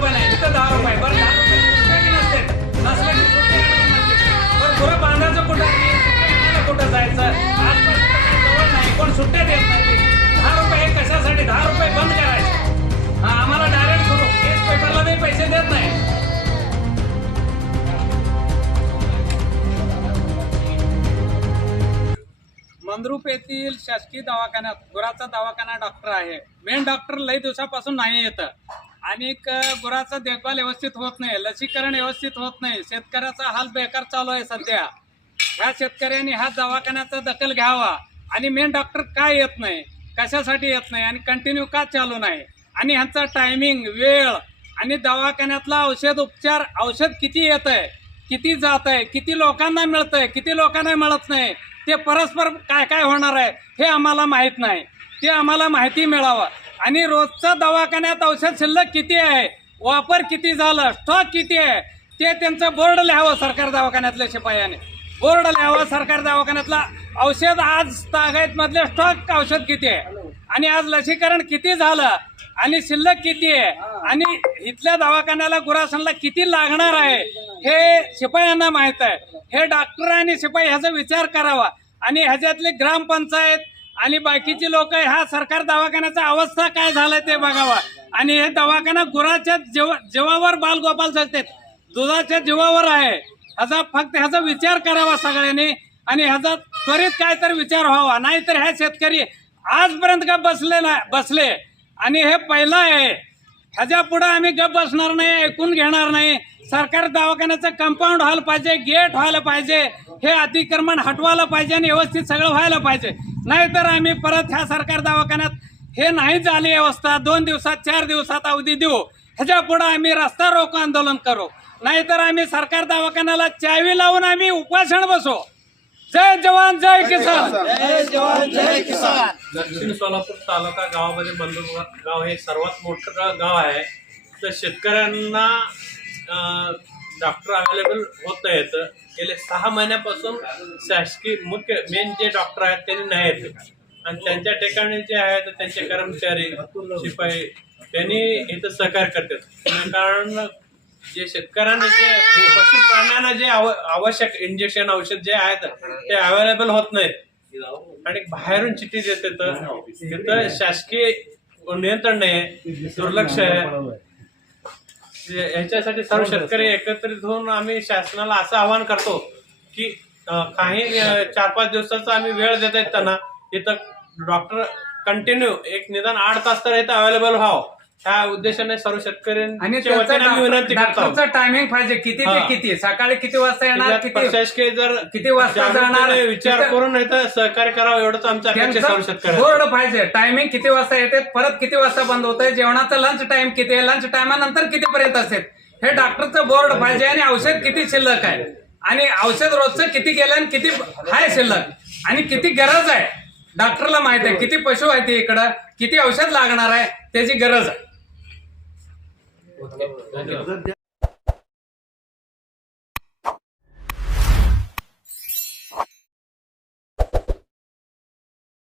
पावतीचे दहा रुपये तिथं दहा रुपये बरं दहा रुपये नसते बांधायचं कुठं? कुठं जायचं? आजपर्यंत जवळ नाही कोण सुट्ट्या देत नाही. दहा रुपये कशासाठी? दहा रुपये बंद करायचे. हा आम्हाला डायरेक्ट केस पेपरला पैसे देत नाही. मंद्रुप येथील शासकीय दवाखान्यात गुराचा दवाखाना डॉक्टर आहे. मेन डॉक्टर लई दिवसापासून नाही येतं. आणि गुराचा देखभाल व्यवस्थित होत नाही लसीकरण व्यवस्थित होत नाही शेतकऱ्याचा हाल बेकार चालू आहे सध्या. ह्या शेतकऱ्यांनी ह्या दवाखान्याचा दखल घ्यावा आणि मेन डॉक्टर का येत नाही कशासाठी येत नाही आणि कंटिन्यू का चालू नाही? आणि ह्यांचा टायमिंग वेळ आणि दवाखान्यातला औषध उपचार औषध किती येत आहे किती जात आहे किती लोकांना मिळत आहे किती लोकांना मिळत नाही ते परस्पर काय काय होणार आहे हे आम्हाला माहीत नाही. ते आम्हाला माहिती मिळावं. आणि रोजचा दवाखान्यात औषध शिल्लक किती आहे? वापर किती झालं? स्टॉक किती आहे? ते त्यांचं बोर्ड लिहावं सरकार दवाखान्यातल्या शिपायाने. बोर्ड लिहावं सरकार दवाखान्यातला. औषध आज तागायतमधले स्टॉक औषध किती आहे? आणि आज लसीकरण किती झालं? आणि शिल्लक किती आहे? आणि इथल्या दवाखान्याला गुरासनला किती लागणार आहे? हे शिपायांना माहीत आहे. हे डॉक्टर आणि शिपाई ह्याचा विचार करावा. आणि ह्याच्यातले ग्रामपंचायत आणि बाकीची लोक हा सरकार दवाखान्याचा अवस्था काय झालाय ते बघावा. आणि हे दवाखाना गुराच्या जीव जीवावर बालगोपाल जगतात. दुधाच्या जीवावर आहे. ह्याचा फक्त ह्याचा विचार करावा सगळ्यांनी. आणि ह्याचा त्वरित काय तर विचार व्हावा. नाहीतर ह्या शेतकरी आजपर्यंत का बसले ना बसले. आणि हे पहिलं आहे. ह्याच्या पुढे आम्ही गप बसणार नाही ऐकून घेणार नाही. सरकार दवाखान्याचं कंपाऊंड व्हायला पाहिजे गेट व्हायला पाहिजे. हे अतिक्रमण हटवायला पाहिजे आणि व्यवस्थित सगळं व्हायला पाहिजे. नाहीतर आम्ही परत ह्या सरकार दवाखान्यात हे नाही झाली व्यवस्था दोन दिवसात चार दिवसात अवधी देऊ. ह्याच्या पुढे आम्ही रस्ता रोको आंदोलन करू. नाहीतर आम्ही सरकार दवाखान्याला चावी लावून आम्ही उपासण बसू. जय जवान जय किसान. दक्षिण सोलापूर तालुका गावामध्ये मंदूर गाव हे सर्वात मोठं गाव आहे. तर शेतकऱ्यांना डॉक्टर अवेलेबल होत नाहीत. गेले सहा महिन्यापासून शासकीय मुख्य मेन जे डॉक्टर आहेत त्यांनी नाही येत. आणि त्यांच्या ठिकाणी जे आहेत त्यांचे कर्मचारी शिपाई त्यांनी इथं सहकार्य करतात. कारण जे शेतकऱ्यांना जे पशु प्राण्यांना जे आवश्यक इंजेक्शन औषध जे आहेत ते अवेलेबल होत नाहीत. आणि बाहेरून चिठ्ठी देते तर तिथं शासकीय नियंत्रण नाही दुर्लक्ष आहे. ह्याच्यासाठी सर्व शेतकरी एकत्रित होऊन आम्ही शासनाला असं आवाहन करतो की काही चार पाच दिवसाचा आम्ही वेळ देत आहेत त्यांना इथं डॉक्टर कंटिन्यू एक निदान आठ तास तर इथं अवेलेबल व्हावं. ह्या उद्देशाने सर्व आणि शेतकऱ्यांच्या वतीने आम्ही विनंती करतो डॉक्टरचं टायमिंग पाहिजे. किती ते हा. किती? सकाळी किती वाजता येणार? त्याच्यात किती प्रशासकीय जर किती वाजता जाणार? जागरूकतेने विचार तिथं- करून इथं सहकार्य करावं एवढंच आमचं अपेक्षा सर्व त्यांचं शेतकऱ्यांना. बोर्ड पाहिजे. टायमिंग किती वाजता येते? परत किती वाजता बंद होतंय? जेवणाचं लंच टाइम किती आहे? लंच टायमानंतर किती पर्यंत असेल? हे डॉक्टरचं बोर्ड पाहिजे आणि औषध किती शिल्लक आहे? आणि औषध रोजचं किती गेलं आणि किती आहे शिल्लक? आणि किती गरज आहे? डॉक्टरला माहीत आहे. किती पशु आहे ते इकडं? किती औषध लागणार आहे? त्याची गरज आहे. Lagu